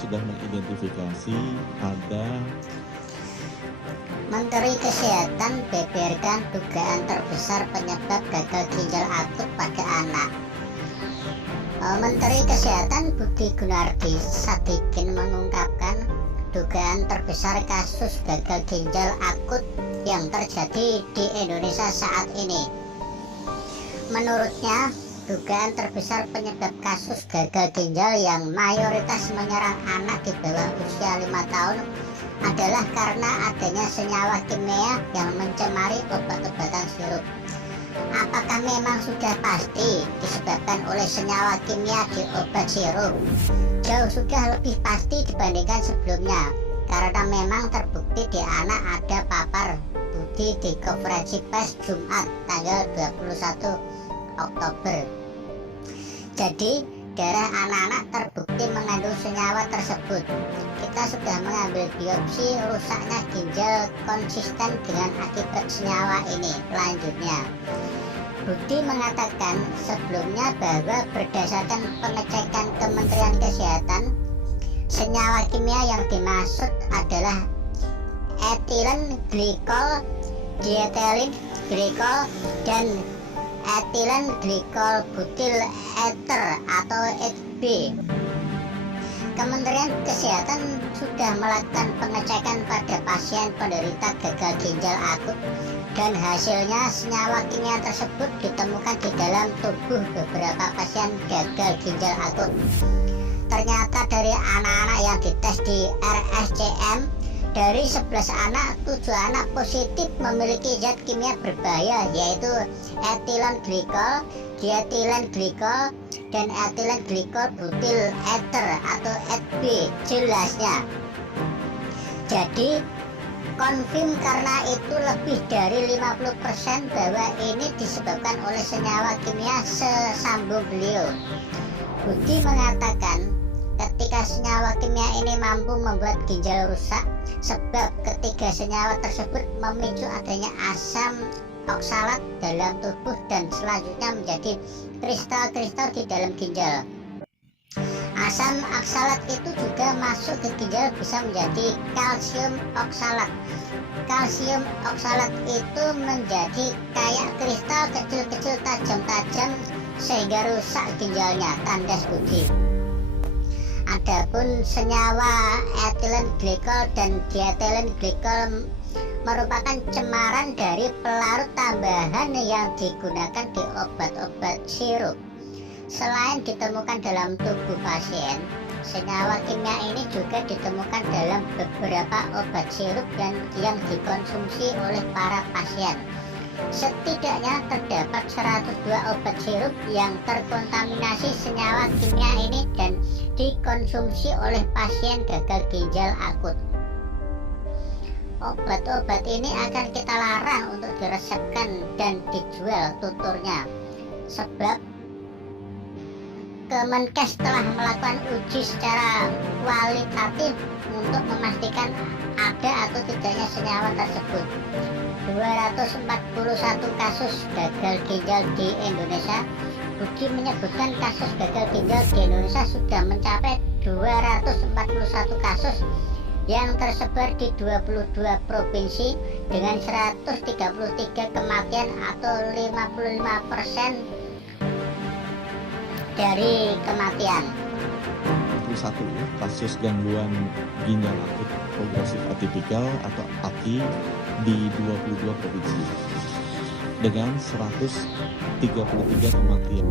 sudah mengidentifikasi ada Menteri Kesehatan beberkan dugaan terbesar penyebab gagal ginjal akut pada anak. Menteri Kesehatan Budi Gunardi Sadikin mengungkapkan dugaan terbesar kasus gagal ginjal akut yang terjadi di Indonesia saat ini. Menurutnya, dugaan terbesar penyebab kasus gagal ginjal yang mayoritas menyerang anak di bawah usia 5 tahun adalah karena adanya senyawa kimia yang mencemari obat-obatan sirup. Apakah memang sudah pasti disebabkan oleh senyawa kimia di obat sirup? Jauh sudah lebih pasti dibandingkan sebelumnya, karena memang terbukti di anak ada papar Budi di konferensi pers Jumat tanggal 21 Oktober. Jadi, darah anak-anak terbukti mengandung senyawa tersebut. Kita sudah mengambil biopsi rusaknya ginjal konsisten dengan akibat senyawa ini. Lanjutnya, Budi mengatakan sebelumnya bahwa berdasarkan pengecekan Kementerian Kesehatan, senyawa kimia yang dimaksud adalah etilen glikol, dietilen glikol, dan etilen glikol butil ether atau EGB. Kementerian Kesehatan sudah melakukan pengecekan pada pasien penderita gagal ginjal akut dan hasilnya senyawa kimia tersebut ditemukan di dalam tubuh beberapa pasien gagal ginjal akut. Ternyata dari anak-anak yang dites di RSCM, dari 11 anak, 7 anak positif memiliki zat kimia berbahaya, yaitu etilen glikol, dietilen glikol, dan etilen glikol butil ether atau EGB jelasnya. Jadi konfirm karena itu lebih dari 50% bahwa ini disebabkan oleh senyawa kimia, sesambung beliau. Budi mengatakan ketika senyawa kimia ini mampu membuat ginjal rusak, sebab ketiga senyawa tersebut memicu adanya asam oksalat dalam tubuh dan selanjutnya menjadi kristal-kristal di dalam ginjal. Asam oksalat itu juga masuk ke ginjal bisa menjadi kalsium oksalat. Kalsium oksalat itu menjadi kayak kristal kecil-kecil tajam-tajam sehingga rusak ginjalnya, tandas Budi. Adapun senyawa etilen glikol dan dietilen glikol merupakan cemaran dari pelarut tambahan yang digunakan di obat-obat sirup. Selain ditemukan dalam tubuh pasien, senyawa kimia ini juga ditemukan dalam beberapa obat sirup dan yang dikonsumsi oleh para pasien. Setidaknya terdapat 102 obat sirup yang terkontaminasi senyawa kimia ini dan dikonsumsi oleh pasien gagal ginjal akut. Obat-obat ini akan kita larang untuk diresepkan dan dijual, tuturnya, sebab Kemenkes telah melakukan uji secara kualitatif untuk memastikan ada atau tidaknya senyawa tersebut. 241 kasus gagal ginjal di Indonesia. Budi menyebutkan kasus gagal ginjal di Indonesia sudah mencapai 241 kasus yang tersebar di 22 provinsi dengan 133 kematian atau 55% dari kematian. 1 kasus gangguan ginjal akut progresif atipikal atau AKI di 22 provinsi dengan 133 kematian.